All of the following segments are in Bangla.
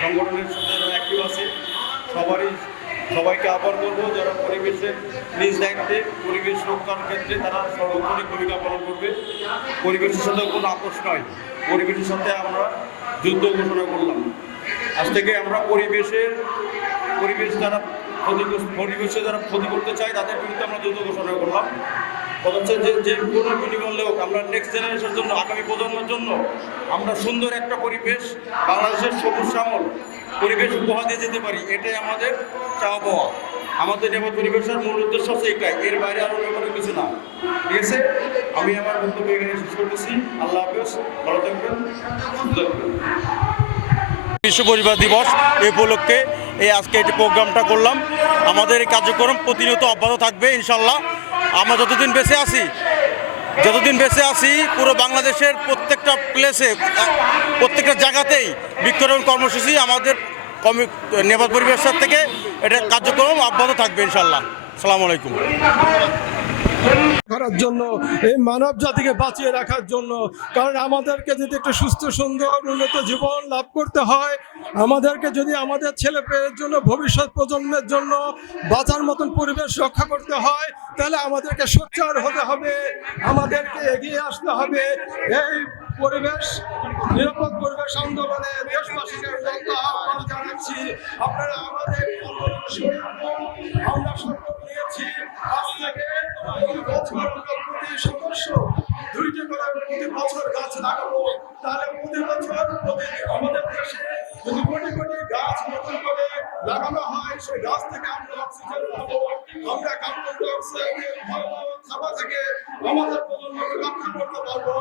সংগঠনের সাথে যারা অ্যাক্টিভ আছে সবাইকে আহ্বান করবো যারা পরিবেশের নিজ দায়িত্বে পরিবেশ রক্ষার ক্ষেত্রে তারা সর্বক্ষণিক ভূমিকা পালন করবে। পরিবেশের সাথে কোনো আপোষ নয়, পরিবেশের সাথে আমরা যুদ্ধ ঘোষণা করলাম। আজ থেকে আমরা পরিবেশে যারা ক্ষতি করতে চায় তাদের বিরুদ্ধে আমরা যুদ্ধ ঘোষণা করলাম। কথা হচ্ছে যে কোনো বিনিময় হোক আমরা নেক্সট জেনারেশনের জন্য, আগামী প্রজন্মের জন্য আমরা সুন্দর একটা পরিবেশ, বাংলাদেশের সবুজ শ্যামল পরিবেশ উপহার দিয়ে যেতে পারি, এটাই আমাদের চাওয়া পাওয়া। আমাদের নেবার পরিবেশের মূল উদ্দেশ্য হচ্ছে এটাই, এর বাইরে আরও কোনো কিছু না। ঠিক আছে, আমি আমার বক্তব্য এখানে শেষ করতেছি। আল্লাহ হাফেজ, ভালো থাকবেন, সুস্থ থাকবেন। বিশ্ব পরিবেশ দিবস এই উপলক্ষে আজকে এই প্রোগ্রামটা করলাম। আমাদের এই কার্যক্রম প্রতিনিয়ত অব্যাহত থাকবে ইনশাল্লাহ। আমরা যতদিন বেঁচে আছি পুরো বাংলাদেশের প্রত্যেকটা প্লেসে, প্রত্যেকটা জায়গাতেই বৃক্ষরোপণ কর্মসূচি আমাদের নেবার পরিবেশের থেকে এটা কার্যক্রম অব্যাহত থাকবে ইনশাল্লাহ। আসসালামু আলাইকুম। করার জন্য, এই মানব জাতিকে বাঁচিয়ে রাখার জন্য, কারণ আমাদেরকে যদি একটা সুস্থ সুন্দর উন্নত জীবন লাভ করতে হয়, আমাদেরকে যদি আমাদের ছেলে পেয়ের জন্য, ভবিষ্যৎ প্রজন্মের জন্য বাঁচার মতন পরিবেশ রক্ষা করতে হয়, তাহলে আমাদেরকে সোচ্চার হতে হবে, আমাদেরকে এগিয়ে আসতে হবে। এই পরিবেশ নিরাপদ পরিবেশ আন্দোলনে দেশবাসীকে আহ্বান জানাচ্ছি, আপনারা আমাদের আন্দোলনে শরীর হন। আমরা শপথ নিয়েছি আজ থেকে প্রতি সদস্য 2টি করে প্রতি বছর গাছ লাগাবো। তাহলে প্রতি বছর আমাদের দেশে যদি কোটি কোটি গাছ নতুন করে লাগানো হয়, সেই গাছ থেকে আমরা অক্সিজেন পাবো, আমরা কার্বন ডাইঅক্সাইডের ছাপা থেকে আমাদের প্রজন্মকে রক্ষা করতে পারবো।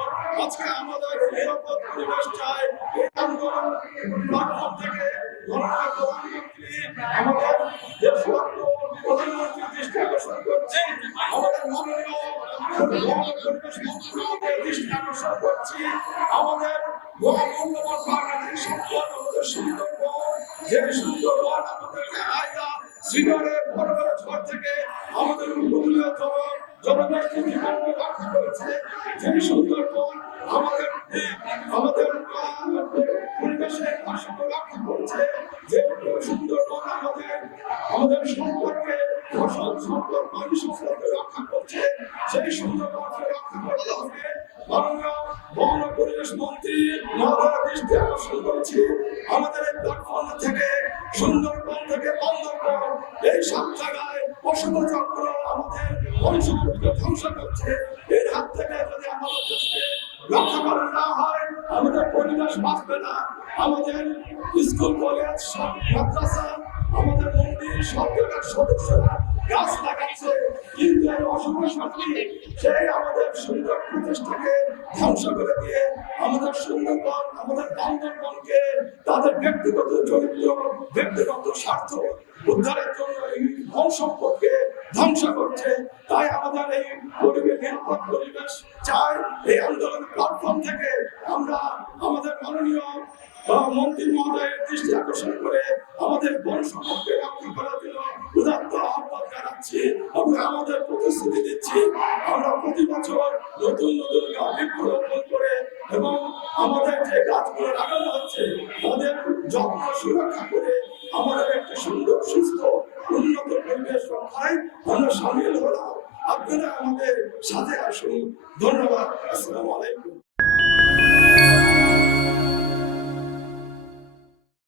আজকে আমাদের নিরাপদ পরিবেশ চাই। এই আন্দোলন প্ল্যাটফর্ম থেকে প্রধানমন্ত্রী আমাদের দেশীয় প্রধানমন্ত্রীর দৃষ্টি আকর্ষণ করছি, আমাদের মাননীয় পরিবেশ মন্ত্রণালয়ের দৃষ্টি আকর্ষণ করছি। আমাদের মহামূল্যবান প্রাকৃতিক সম্পদ আমাদের সুন্দরবন, যে সুন্দরবন আমাদেরকে আয়না শ্রীনগরের বড় বড় ঝড় থেকে আমাদের উপকূলীয় জনগোষ্ঠী জীবনকে রক্ষা করেছে, যে সুন্দরবন আমাদের পরিবেশের ভারসাম্য রক্ষা করছে, যে সুন্দরবন আমাদের সম্পর্কে ফসল সম্পদ পানি সম্পদকে রক্ষা করছে, সেই সুন্দরবনকে রক্ষা করতে হবে। মাননীয় বন পরিবেশ মন্ত্রী মহোদয়ের দৃষ্টি আকর্ষণ করছি, আমাদের এই প্ল্যাটফর্ম থেকে সুন্দরবন থেকে বান্দরবন এই সব জায়গায় অশুভ চক্র আমাদের বনসম্পদকে ধ্বংস করছে। এর হাত থেকে যদি আমাদের দেশকে রক্ষা করা না হয়, আমাদের পরিবেশ বাঁচবে না। আমাদের স্কুল কলেজ সব মাদ্রাসা, আমাদের মন্দির সব জায়গার সদস্যরা গাছ লাগাচ্ছে, কিন্তু এই অশুভ শক্তি সেই আমাদের সুন্দর প্রতিষ্ঠাকে ধ্বংস করে দিয়ে আমাদের সুন্দরবন, আমাদের বান্দরবনকে তাদের ব্যক্তিগত চরিত্র, ব্যক্তিগত স্বার্থ উদ্ধারের জন্য এই বন সম্পদকে ধ্বংস করছে। তাই আমাদের এই পরিবেশ নিরাপদ পরিবেশ চাই। এই আন্দোলনের প্ল্যাটফর্ম থেকে আমরা আমাদের মাননীয় মন্ত্রী মহোদয়ের দৃষ্টি আকর্ষণ করে আমাদের বন সম্পদকে রক্ষা করার জন্য উদাত্ত আহ্বান জানাচ্ছি এবং আমাদের প্রতিশ্রুতি দিচ্ছি, আমরা প্রতি বছর নতুন নতুন বৃক্ষরোপণ করে এবং আমাদের যে গাছগুলো লাগানো হচ্ছে তাদের যত্ন সুরক্ষা করে আমাদের একটি সুন্দর সুস্থ উন্নত পরিবেশ রক্ষায় আমরা সামিল হলাম। আপনারা আমাদের সাথে আসুন। ধন্যবাদ। আসসালামু আলাইকুম।